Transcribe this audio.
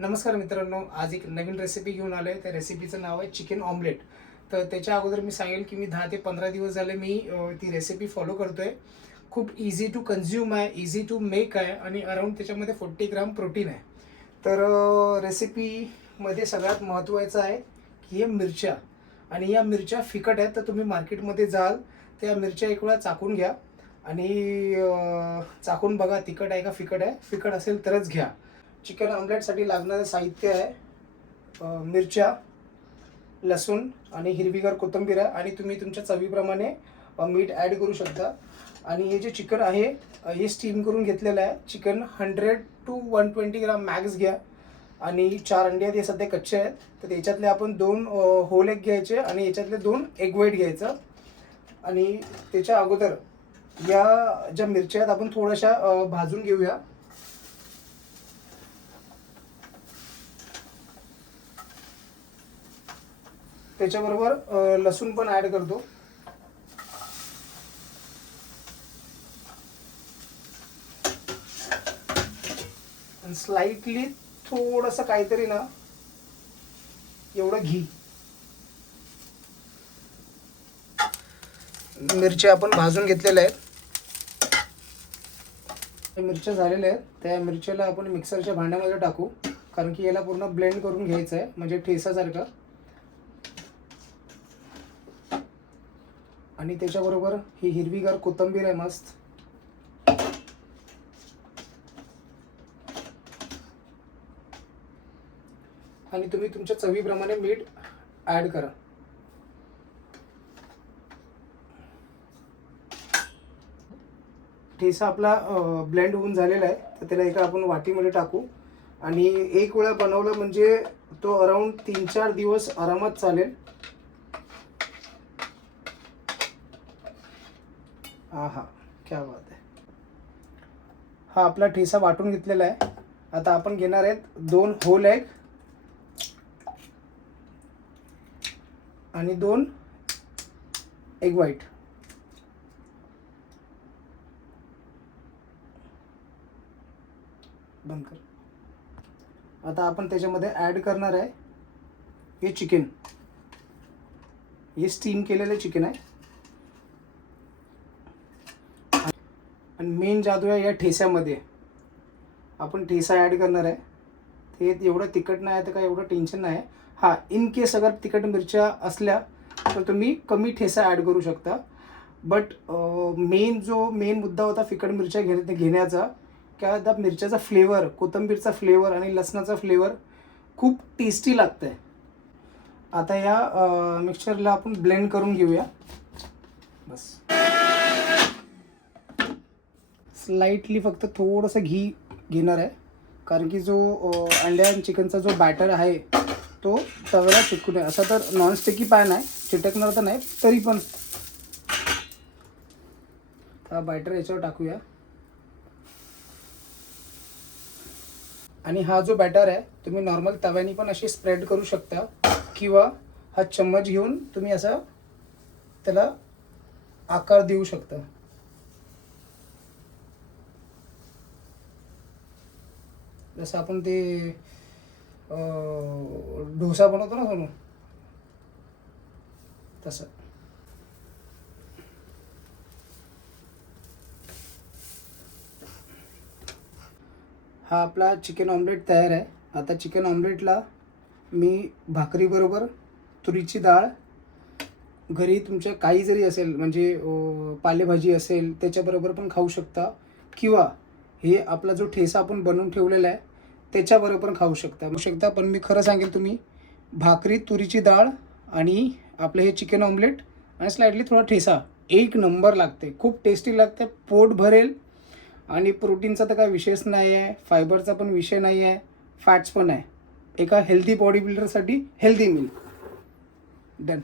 नमस्कार मित्रांनो, आज एक नवीन रेसिपी घेऊन आलो आहे. त्या रेसिपीचं नाव आहे चिकन ऑमलेट. तर त्याच्या अगोदर मी सांगेल की मी 10 ते 15 दिवस झाले मी ती रेसिपी फॉलो करतो आहे. खूप इझी टू कन्झ्यूम आहे, इझी टू मेक आहे आणि अराऊंड त्याच्यामध्ये 40 ग्राम प्रोटीन आहे. तर रेसिपीमध्ये सगळ्यात महत्त्वाचं आहे की हे मिरच्या, आणि या मिरच्या फिकट आहेत. तर तुम्ही मार्केटमध्ये जाल, त्या मिरच्या एक वेळा चाखून घ्या आणि चाखून बघा तिखट आहे का फिकट आहे. फिकट असेल तरच घ्या. चिकन ऑमलेटसाठी लागणारं साहित्य आहे मिरच्या, लसूण आणि हिरवीगार कोथिंबीर आहे, आणि तुम्ही तुमच्या चवीप्रमाणे मीठ ॲड करू शकता. आणि हे जे चिकन आहे हे स्टीम करून घेतलेलं आहे. चिकन 100 to 120 ग्राम मॅक्स घ्या. आणि 4 अंडे आहेत, हे सध्या कच्चे आहेत. तर त्याच्यातले आपण 2 होल एग घ्यायचे आणि याच्यातले 2 एग व्हाईट घ्यायचं. आणि त्याच्या अगोदर या ज्या मिरच्या आहेत आपण थोड्याशा भाजून घेऊया. त्याच्याबरोबर लसूण पण ॲड करतो. आणि स्लाइटली थोडंसं काहीतरी ना एवढं घी. मिरच्या आपण भाजून घेतलेल्या आहेत. मिरच्या झालेल्या आहेत. त्या मिरच्याला आपण मिक्सरच्या भांड्यामध्ये टाकू, कारण की याला पूर्ण ब्लेंड करून घ्यायचं आहे, म्हणजे ठेसासारखं. आणि त्याच्याबरोबर ही हिरवीगार कोथिंबीर आहे मस्त. आणि तुम्ही तुमच्या चवीप्रमाणे मीठ ॲड करा. ठेसा आपला ब्लेंड होऊन झालेला आहे. तर त्याला एका आपण वाटीमध्ये टाकू. आणि एक वेळा बनवलं म्हणजे तो अराऊंड 3-4 दिवस आरामात चालेल. हा क्या बात आहे. हा आपला ठेसा वाटून घेतलेला आहे. आता आपण घेणार आहेत 2 होल एग आणि 2 एग व्हाईट. बंद कर. आता आपण त्याच्यामध्ये ॲड करणार आहे हे चिकन. हे स्टीम केलेलं चिकन आहे. आणि मेन जादू आहे या ठेस्यामध्ये. आपण ठेसा ॲड करणार आहे. ते एवढं तिखट नाही आहे तर काय एवढं टेन्शन नाही आहे. हां, इन केस अगर तिखट मिरच्या असल्या तर तुम्ही कमी ठेसा ॲड करू शकता. बट मेन मुद्दा होता फिकट मिरच्या घेण्याचा, क्या त्या मिरच्याचा फ्लेवर, कोथिंबीरचा फ्लेवर आणि लसणाचा फ्लेवर खूप टेस्टी लागतं आहे. आता या मिक्सचरला आपण ब्लेंड करून घेऊया. बस स्लाइटली फक्त थोडंसं घी घेणार आहे, कारण की जो अंड्या आणि चिकनचा जो बॅटर आहे तो तव्याला चिटकू नये. असा तर नॉनस्टिकी पॅन आहे, चिटकणार तर नाही, तरी पण हा बॅटर याच्यावर टाकूया. आणि हा जो बॅटर आहे तुम्ही नॉर्मल तव्याने पण अशी स्प्रेड करू शकता, किंवा हा चम्मच घेऊन तुम्ही असा त्याला आकार देऊ शकता. जसं आपण ते डोसा बनवतो ना सोनू, तसं. हा आपला चिकन ऑमलेट तयार आहे. आता चिकन ऑमलेटला मी भाकरीबरोबर तुरीची डाळ, घरी तुमच्या काही जरी असेल म्हणजे पालेभाजी असेल त्याच्याबरोबर पण खाऊ शकता, किंवा हे आपला जो ठेसा आपण बनवून ठेवलेला आहे त्याच्याबरोबर पण खाऊ शकता. पण मी खरं सांगेल, तुम्ही भाकरी, तुरीची डाळ आणि आपलं हे चिकन ऑमलेट आणि स्लाइटली थोडा ठेसा, एक नंबर लागते. खूप टेस्टी लागते, पोट भरेल. आणि प्रोटीनचा तर काय विषयच नाही आहे, फायबरचा पण विषय नाही आहे, फॅट्स पण आहे. एका हेल्दी बॉडी बिल्डरसाठी हेल्दी मील. डन.